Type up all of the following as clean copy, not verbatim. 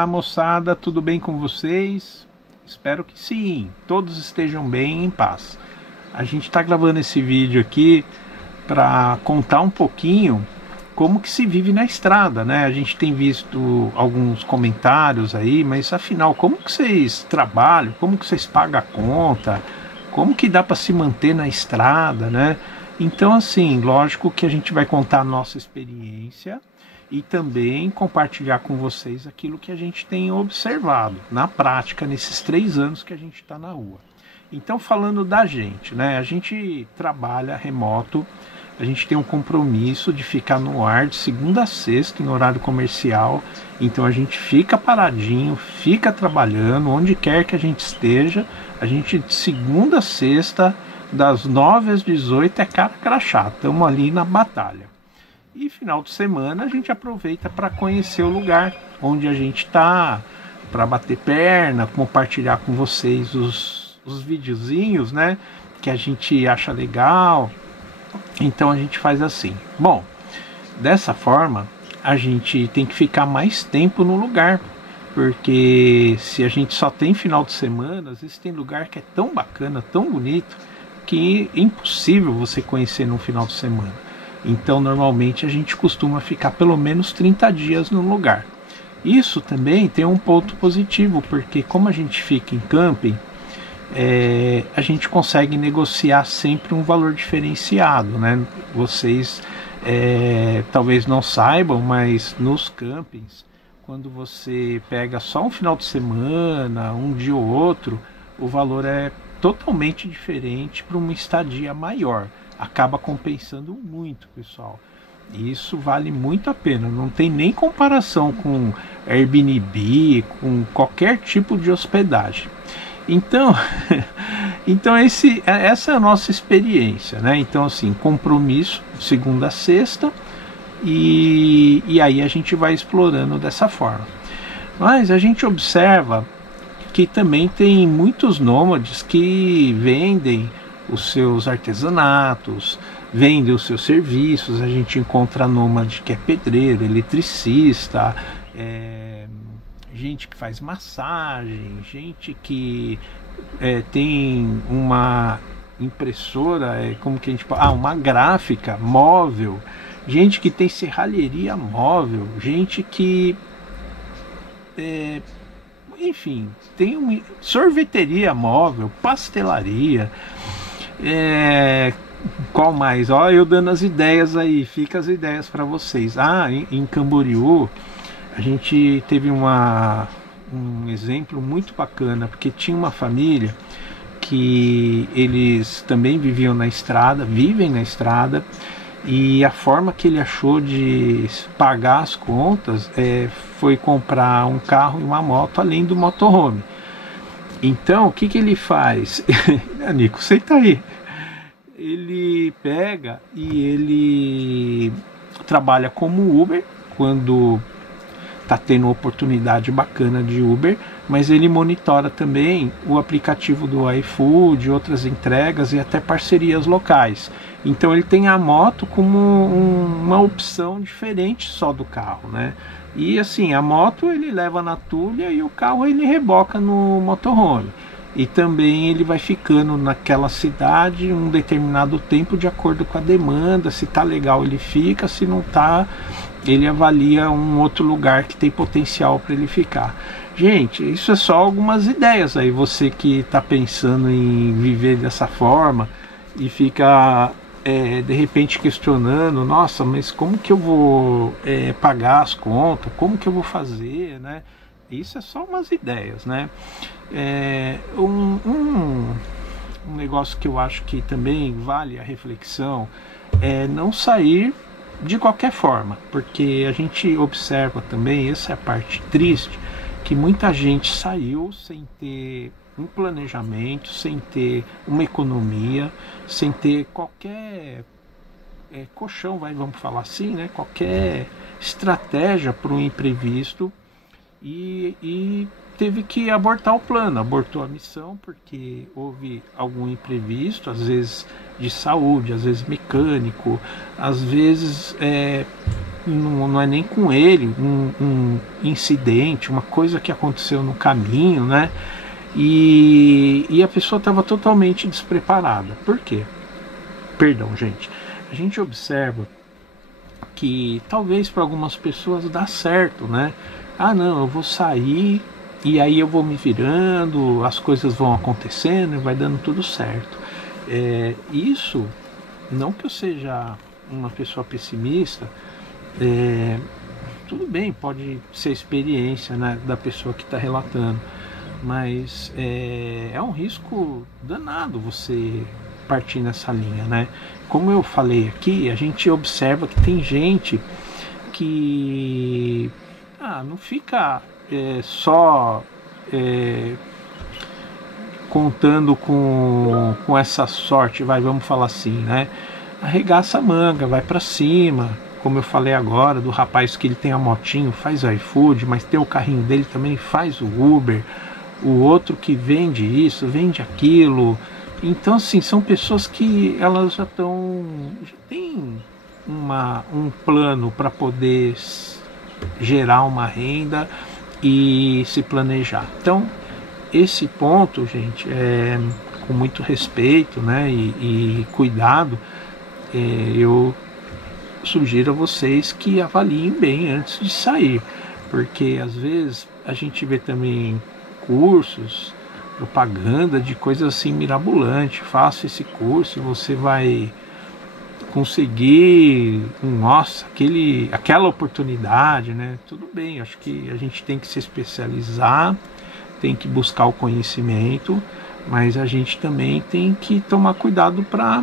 Olá, moçada, tudo bem com vocês? Espero que sim, todos estejam bem e em paz. A gente está gravando esse vídeo aqui para contar um pouquinho como que se vive na estrada, né? A gente tem visto alguns comentários aí, mas afinal, como que vocês trabalham? Como que vocês pagam a conta? Como que dá para se manter na estrada, né? Então, assim, lógico que a gente vai contar a nossa experiência e também compartilhar com vocês aquilo que a gente tem observado na prática nesses 3 anos que a gente está na rua. Então, falando da gente, né? A gente trabalha remoto, a gente tem um compromisso de ficar no ar de segunda a sexta, no horário comercial. Então, a gente fica paradinho, fica trabalhando, onde quer que a gente esteja. A gente, de segunda a sexta, das 9 às 18, é cara crachá. Estamos ali na batalha. E final de semana a gente aproveita para conhecer o lugar onde a gente está, para bater perna, compartilhar com vocês os videozinhos, né, que a gente acha legal. Então a gente faz assim. Bom, dessa forma a gente tem que ficar mais tempo no lugar, porque se a gente só tem final de semana, às vezes tem lugar que é tão bacana, tão bonito, que é impossível você conhecer no final de semana. Então, normalmente, a gente costuma ficar pelo menos 30 dias no lugar. Isso também tem um ponto positivo, porque como a gente fica em camping, a gente consegue negociar sempre um valor diferenciado, né? Vocês talvez não saibam, mas nos campings, quando você pega só um final de semana, um dia ou outro, o valor é totalmente diferente para uma estadia maior. Acaba compensando muito, pessoal. E isso vale muito a pena. Não tem nem comparação com Airbnb, com qualquer tipo de hospedagem. Então, essa é a nossa experiência, né? Então, assim, compromisso segunda a sexta e aí a gente vai explorando dessa forma. Mas a gente observa que também tem muitos nômades que vendem os seus artesanatos, vendem os seus serviços. A gente encontra nômade que é pedreiro, eletricista, gente que faz massagem, gente que tem uma impressora, como que a gente fala? Uma gráfica móvel, gente que tem serralheria móvel, gente que enfim, tem uma sorveteria móvel, pastelaria. Qual mais? Ó, eu dando as ideias aí, fica as ideias para vocês. Em Camboriú a gente teve um exemplo muito bacana, porque tinha uma família que eles também viviam na estrada, vivem na estrada, e a forma que ele achou de pagar as contas foi comprar um carro e uma moto, além do motorhome. Então, o que ele faz? Nico, senta aí. Ele pega e ele trabalha como Uber, quando está tendo oportunidade bacana de Uber, mas ele monitora também o aplicativo do iFood, outras entregas e até parcerias locais. Então ele tem a moto como uma opção diferente só do carro, né? E assim, a moto ele leva na tulha e o carro ele reboca no motorhome. E também ele vai ficando naquela cidade um determinado tempo de acordo com a demanda. Se tá legal ele fica, se não tá, ele avalia um outro lugar que tem potencial para ele ficar. Gente, isso é só algumas ideias aí. Você que está pensando em viver dessa forma e fica de repente questionando, nossa, mas como que eu vou pagar as contas? Como que eu vou fazer, né? Isso é só umas ideias, né? Um negócio que eu acho que também vale a reflexão é não sair de qualquer forma, porque a gente observa também, essa é a parte triste, que muita gente saiu sem ter um planejamento, sem ter uma economia, sem ter qualquer colchão, vamos falar assim, né? Qualquer estratégia para o imprevisto e teve que abortar o plano, abortou a missão porque houve algum imprevisto, às vezes de saúde, às vezes mecânico, às vezes não é nem com ele, um incidente, uma coisa que aconteceu no caminho, né? E a pessoa estava totalmente despreparada. Por quê? Perdão, gente. A gente observa que talvez para algumas pessoas dá certo, né? Ah, não, eu vou sair e aí eu vou me virando, as coisas vão acontecendo e vai dando tudo certo. Isso, não que eu seja uma pessoa pessimista, tudo bem, pode ser experiência, né, da pessoa que está relatando, mas é um risco danado você partir nessa linha, né? Como eu falei aqui, a gente observa que tem gente que não fica só contando com essa sorte, vamos falar assim, né? Arregaça a manga, vai para cima, como eu falei agora, do rapaz que ele tem a motinho, faz o iFood, mas tem o carrinho dele também, faz o Uber, o outro que vende isso, vende aquilo. Então, assim, são pessoas que elas já têm um plano para poder gerar uma renda e se planejar. Então, esse ponto, gente, com muito respeito, né, e cuidado, eu sugiro a vocês que avaliem bem antes de sair, porque às vezes a gente vê também cursos, propaganda de coisas assim mirabolantes. Faça esse curso e você vai conseguir, nossa, aquela oportunidade, né? Tudo bem, acho que a gente tem que se especializar, tem que buscar o conhecimento, mas a gente também tem que tomar cuidado para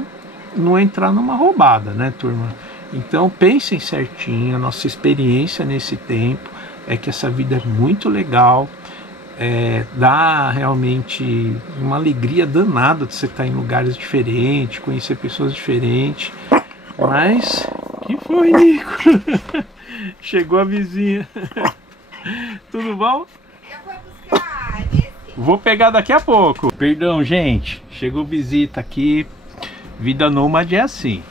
não entrar numa roubada, né, turma? Então pensem certinho. A nossa experiência nesse tempo é que essa vida é muito legal, dá realmente uma alegria danada de você estar em lugares diferentes, conhecer pessoas diferentes. Mas que foi, Nico? Chegou a vizinha. Tudo bom? Eu vou buscar esse. Vou pegar daqui a pouco. Perdão, gente, chegou visita aqui. Vida nômade é assim.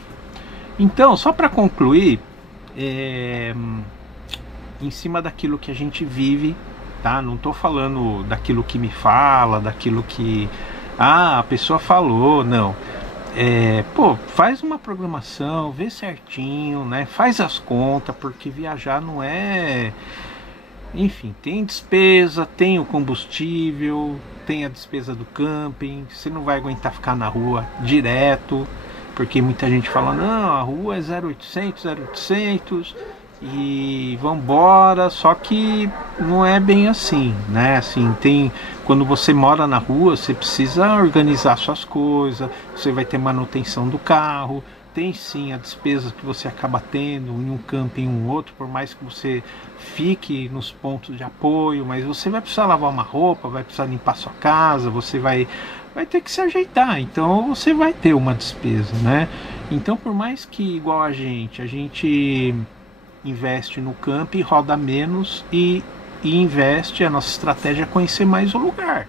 Então, só para concluir, em cima daquilo que a gente vive, tá? Não tô falando daquilo que me fala, daquilo que a pessoa falou, não. Faz uma programação, vê certinho, né? Faz as contas, porque viajar não é... Enfim, tem despesa, tem o combustível, tem a despesa do camping. Você não vai aguentar ficar na rua direto, porque muita gente fala, não, a rua é 0800 e vambora, só que não é bem assim, né? Assim, quando você mora na rua, você precisa organizar suas coisas, você vai ter manutenção do carro, tem sim a despesa que você acaba tendo em um camping, em um outro, por mais que você fique nos pontos de apoio, mas você vai precisar lavar uma roupa, vai precisar limpar sua casa, você vai ter que se ajeitar, então você vai ter uma despesa, né? Então, por mais que igual a gente investe no camping, roda menos e investe, a nossa estratégia é conhecer mais o lugar.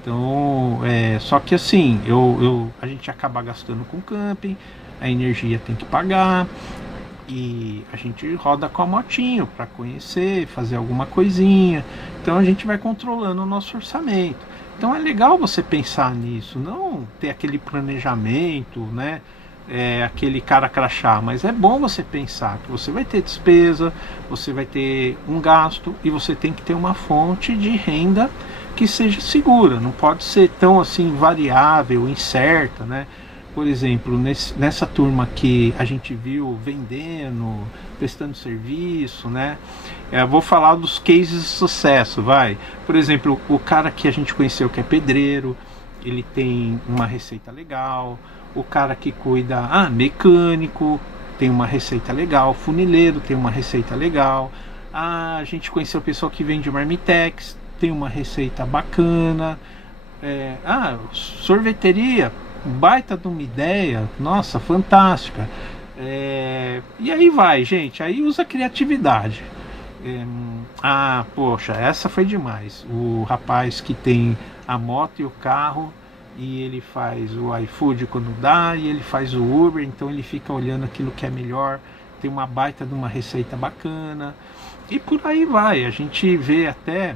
Então, só que assim, a gente acaba gastando com camping, a energia tem que pagar e a gente roda com a motinho para conhecer, fazer alguma coisinha. Então a gente vai controlando o nosso orçamento. Então é legal você pensar nisso, não ter aquele planejamento, né? Aquele cara crachá, mas é bom você pensar que você vai ter despesa, você vai ter um gasto e você tem que ter uma fonte de renda que seja segura, não pode ser tão assim variável, incerta, né? Por exemplo, nessa turma que a gente viu vendendo, prestando serviço, né? Vou falar dos cases de sucesso, vai. Por exemplo, o cara que a gente conheceu que é pedreiro, ele tem uma receita legal. O cara que cuida, mecânico, tem uma receita legal. Funileiro tem uma receita legal. A gente conheceu o pessoal que vende marmitex, tem uma receita bacana. Sorveteria, baita de uma ideia, nossa, fantástica. E aí vai, gente, aí usa criatividade. Poxa, essa foi demais. O rapaz que tem a moto e o carro, e ele faz o iFood quando dá, e ele faz o Uber, então ele fica olhando aquilo que é melhor tem uma baita de uma receita bacana, e por aí vai. A gente vê até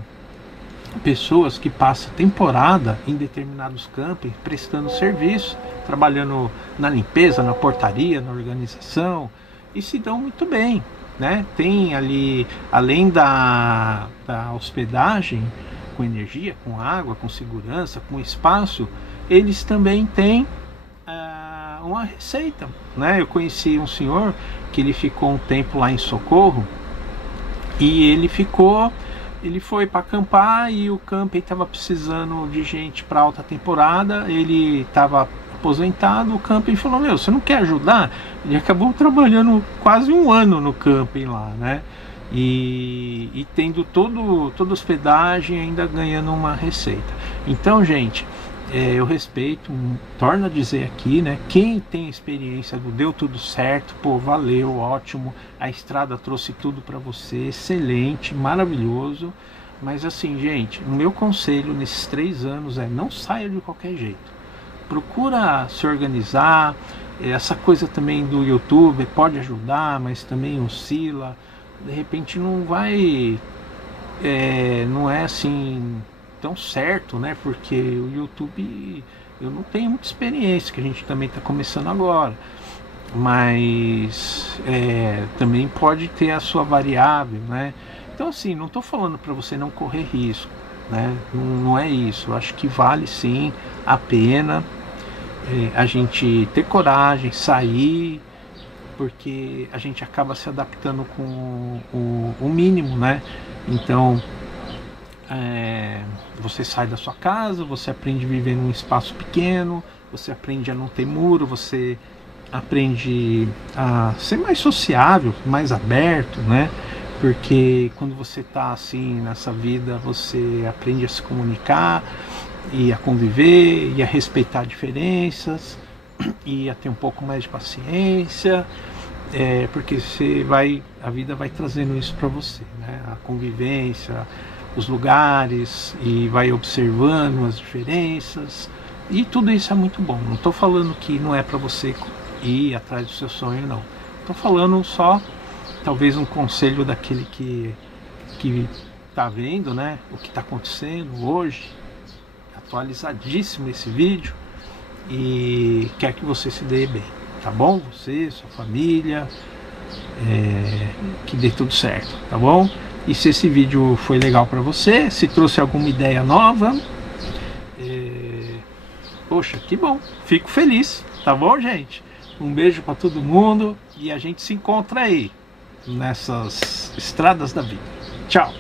pessoas que passam temporada em determinados campings prestando serviço, trabalhando na limpeza, na portaria, na organização, e se dão muito bem, né? Tem ali, além da hospedagem com energia, com água, com segurança, com espaço, eles também têm uma receita, né? Eu conheci um senhor que ele ficou um tempo lá em Socorro, e ele foi para acampar, e o camping estava precisando de gente para alta temporada. Ele estava aposentado, o camping falou: meu, você não quer ajudar? Ele acabou trabalhando quase um ano no camping lá, né? E tendo toda hospedagem, ainda ganhando uma receita. Então, gente, eu respeito, torno a dizer aqui, né? Quem tem experiência do deu tudo certo, pô, valeu, ótimo, a estrada trouxe tudo para você, excelente, maravilhoso. Mas assim, gente, o meu conselho nesses 3 anos é: não saia de qualquer jeito. Procura se organizar. Essa coisa também do YouTube pode ajudar, mas também oscila. De repente não vai, não é assim tão certo, né? Porque o YouTube, eu não tenho muita experiência, que a gente também está começando agora, mas também pode ter a sua variável, né? Então assim, não estou falando para você não correr risco, né? Não é isso. Eu acho que vale sim a pena a gente ter coragem, sair, porque a gente acaba se adaptando com o mínimo, né? Então você sai da sua casa, você aprende a viver num espaço pequeno, você aprende a não ter muro, você aprende a ser mais sociável, mais aberto, né? Porque quando você está assim nessa vida, você aprende a se comunicar e a conviver e a respeitar diferenças e a ter um pouco mais de paciência, porque a vida vai trazendo isso para você, né? A convivência, os lugares, e vai observando as diferenças, e tudo isso é muito bom. Não estou falando que não é para você ir atrás do seu sonho, não. Estou falando só, talvez, um conselho daquele que está vendo, né, o que está acontecendo hoje, atualizadíssimo esse vídeo, e quer que você se dê bem, tá bom? Você, sua família, que dê tudo certo, tá bom? E se esse vídeo foi legal para você, se trouxe alguma ideia nova, poxa, que bom, fico feliz, tá bom, gente? Um beijo para todo mundo, e a gente se encontra aí nessas estradas da vida. Tchau!